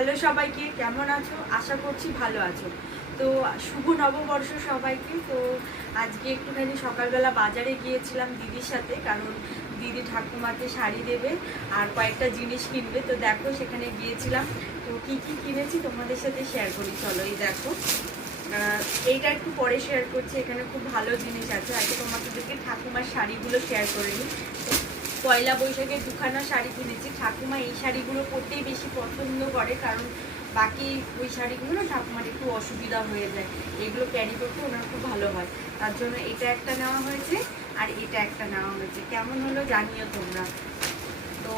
Hello সবাইকে, কেমন আছো? আশা করছি ভালো আছো। তো শুভ নববর্ষ সবাইকে। তো আজকে একটুখানি সকালবেলা বাজারে গিয়েছিলাম দিদির সাথে, কারণ দিদি ঠাকুমাকে শাড়ি দেবে আর কয়েকটা জিনিস কিনবে। তো দেখো সেখানে গিয়েছিলাম। তো কি কি কিনেছি তোমাদের সাথে শেয়ার করি, চলো। এই দেখো, এইটা একটু পরে শেয়ার করছি। এখানে খুব ভালো জিনিস আছে। আগে তোমাদেরকে ঠাকুমার শাড়িগুলো শেয়ার করে নিই। পয়লা বৈশাখে দুখানা শাড়ি কিনেছি। ঠাকুমা এই শাড়িগুলো পরতেই বেশি পছন্দ করে, কারণ বাকি ওই শাড়িগুলো না ঠাকুমার একটু অসুবিধা হয়ে যায়, এগুলো ক্যারি করতে ওনার খুব ভালো হয়। তার জন্য এটা একটা নেওয়া হয়েছে আর এটা একটা নেওয়া হয়েছে। কেমন হলো জানিও তোমরা। তো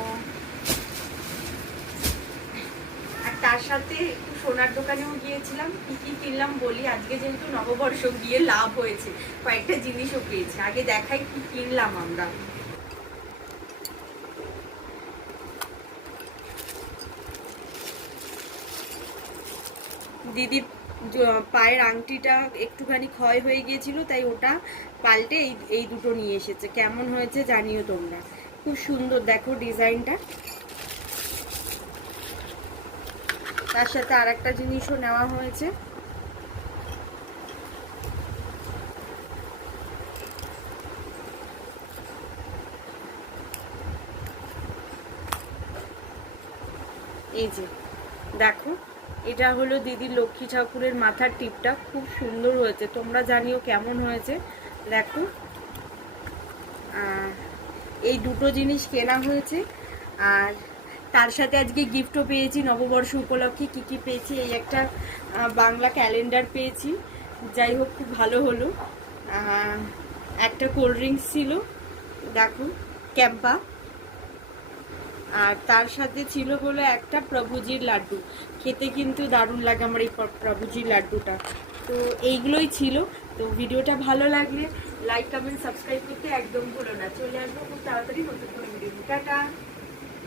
আর তার সাথে একটু সোনার দোকানেও গিয়েছিলাম। কী কী কিনলাম বলি। আজকে যেহেতু নববর্ষ, গিয়ে লাভ হয়েছে, কয়েকটা জিনিসও পেয়েছি। আগে দেখাই কি কিনলাম আমরা। দিদির পায়ের আংটিটা একটুখানি ক্ষয় হয়ে গিয়েছিল, তাই ওটা পাল্টে এই দুটো নিয়ে এসেছে। কেমন হয়েছে জানিও তোমরা। খুব সুন্দর, দেখো ডিজাইনটা। তার সাথে আর একটা জিনিসও নেওয়া হয়েছে। এই যে দেখো, এটা হলো দিদির লক্ষ্মী ঠাকুরের মাথার টিপটা। খুব সুন্দর হয়েছে, তোমরা জানিও কেমন হয়েছে। দেখো, এই দুটো জিনিস কেনা হয়েছে। আর তার সাথে আজকে গিফটও পেয়েছি নববর্ষ উপলক্ষে। কি কি পেয়েছি, এই একটা বাংলা ক্যালেন্ডার পেয়েছি। যাই হোক, খুব ভালো হলো। একটা কোল্ড ড্রিঙ্কস ছিল, দেখো, ক্যাম্পা। আর তার সাথে ছিল হলো একটা প্রভুজির লাড্ডু। খেতে কিন্তু দারুণ লাগে আমার এই প্রভুজির লাড্ডুটা। তো এইগুলোই ছিল। তো ভিডিওটা ভালো লাগলে লাইক, কমেন্ট, সাবস্ক্রাইব করতে একদম ভুলো না। চলে আসবো খুব তাড়াতাড়ি নতুন কোনো ভিডিও। টাটা।